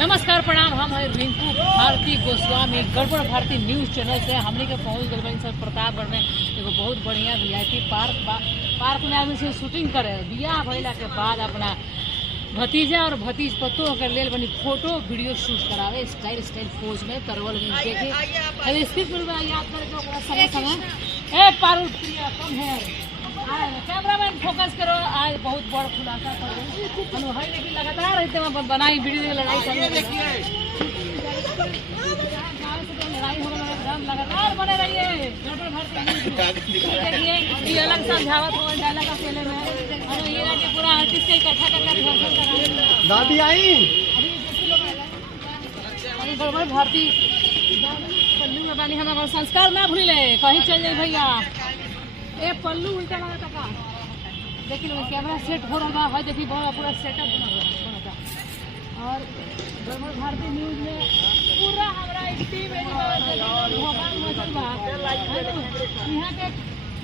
नमस्कार प्रणाम। हम है रिंकू भारती गोस्वामी गड़बड़ भारती न्यूज़ चैनल से हमने के पहुँच गए सर प्रतापगढ़ में एगो बहुत बढ़िया VIP पार्क में आदमी से शूटिंग करे। बियाह भइला के बाद अपना भतीजा और भतीज पत्तों के लेल बनी फोटो वीडियो शूट करावे स्टाइल पोज में करवल देखे। अरे स्क्रिप्ट में याद करके समय समय ए पारुल प्रिया कम है कैमरामैन फोकस करो। आज बहुत बड़ा खुलासा कर है लेकिन लगातार रहते बनाई वीडियो लड़ाई कर लड़ाई हो लगातार बने रहिए। देखिए ये अलग समझावत हो डायलॉग अकेले में और ये ना कि पूरा आर्टिस्ट के इकट्ठा करके रिहर्सल करा दादी आई अभी गड़बड़ भारती पल्लू में बानी हमारा संस्कार ना भूले कहीं चल जाए भैया। ए पल्लू उल्टा लगा था लेकिन कैमरा सेट हो रहा है। देखिए बहुत पूरा सेटअप बना था और गड़बड़ भारती न्यूज़ में पूरा हमारा टीम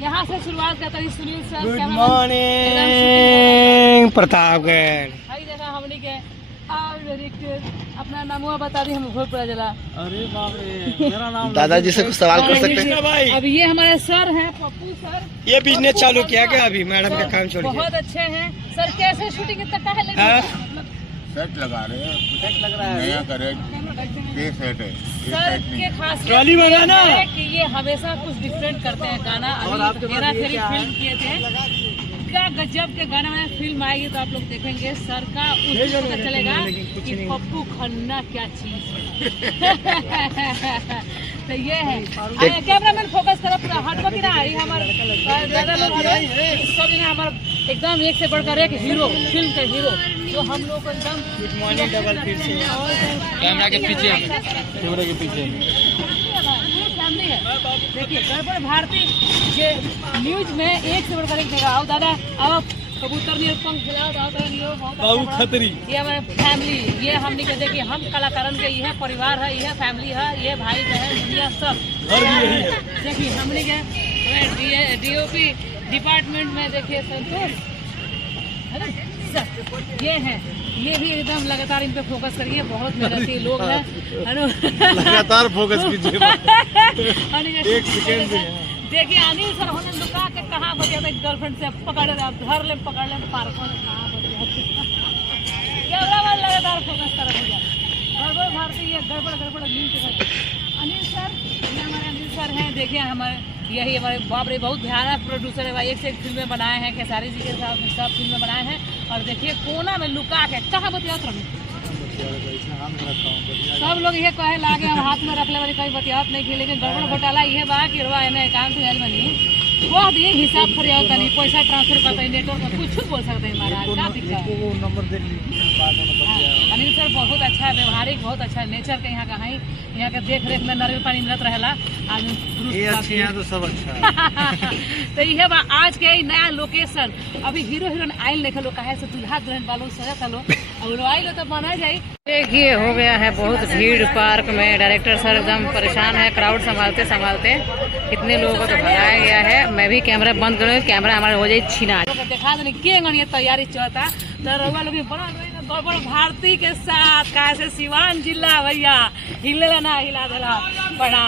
यहाँ से शुरुआत करता है Sunil sir. Good morning Pratapgarh. भाई देखा हमने के अपना नाम हुआ बता दी हम भूल पड़ा जला। अरे बाप रे मेरा नाम दादाजी से कुछ सवाल कर सकते हैं भाई। अब ये हमारे सर हैं पप्पू सर। ये बिजनेस चालू किया क्या अभी मैडम का काम छोड़ के? बहुत अच्छे हैं सर। कैसे शूटिंग इतना है लेकिन सेट लगा रहे हैं। सेट लग रहा है नया करे ये सेट है सर के खास ट्रॉली बनाना है कि ये हमेशा कुछ डिफरेंट करते हैं गाना। अभी हेरा फेरी फिल्म किए थे क्या गजब के गाना में फिल्म आएगी तो आप लोग देखेंगे सर का उस पता चलेगा कि पप्पू खन्ना क्या चीज है। तो ये है कैमरामैन फोकस करो पूरा हटवा की ना हमारे ज्यादा लोग सब ना हमारे एकदम एक से बढ़कर एक हीरो फिल्म के हीरो जो हम लोग को एकदम गुड मॉर्निंग डबल फिर से कैमरा के पीछे फैमिली है। देखिए गड़बड़ भारती ये न्यूज में एक से बढ़कर एक जगह आओ दादा आओ कबूतर नहीं पंख खिलाओ बहुत खतरी। ये हमारे फैमिली ये हमने के देखिए हम कलाकारन के यह परिवार है यह फैमिली है ये भाई बहन दुनिया सब देखिए हमने के DOP डिपार्टमेंट में देखिए संतोष है ना ये है ये भी एकदम लगातार इन पे फोकस करिए। बहुत मेहनती लोग हैं है ना लगातार फोकस कीजिए। एक सेकंड देखिए अनिल सर होने लुका के कहाँ बजे थे गर्लफ्रेंड से पकड़ घर ले पकड़ ले पार्क में कहाँ बजे कैमरामैन लगातार फोकस कर रहे हैं। गड़बड़ भारती ये गड़बड़ न्यूज़ अनिल सर ये हमारे अनिल सर हैं। देखिए हमारे यही हमारे बाप रे बहुत भयानक प्रोड्यूसर है भाई। एक से एक फिल्में बनाए हैं खेसारी जी के साथ सब फिल्में बनाए हैं और देखिए कोना में लुका के कहाँ बतियात रही सब लोग ये कहे लागे हम हाथ में रख ले कोई बतियात नहीं की लेकिन गड़बड़ घोटाला ये बा कि एकांत बनी कह दिए हिसाब फरियाओ तनी पैसा ट्रांसफर करते हैं नेटवर्क में कुछ बोल सकते हैं महाराज क्या दिक्कत नंबर दे अनिल सर बहुत अच्छा है व्यवहारिक बहुत अच्छा है नेचर के यहाँ का है यहाँ के देख रेख में नारियल पानी मिलत रहेला आदमी तो सब अच्छा तो ये बा आज के नया लोकेशन अभी हीरो हीरोइन आयल देखे लो कहे से दुल्हा दुल्हन वालों सजा लो और आयल तो बना जाए। देखिए हो गया है बहुत भीड़ पार्क में। डायरेक्टर सर एकदम परेशान है क्राउड संभालते कितने लोगों को तो भगाया गया है। मैं भी कैमरा बंद करूँ कैमरा हमारा हो जाए छीना दिखा देने के तैयारी चलता तो रउआ लोग बना गड़बड़ भारती के साथ कैसे सिवान जिला भैया हिले ना हिला दिला बड़ा